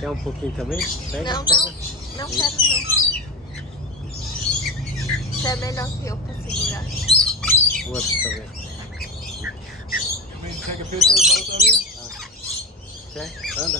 Quer um pouquinho também? Pega, Não, pega. não. Não quero, não. Você é melhor que eu pra segurar. O outro também. You want me to take a picture of both of you? Quer? Anda.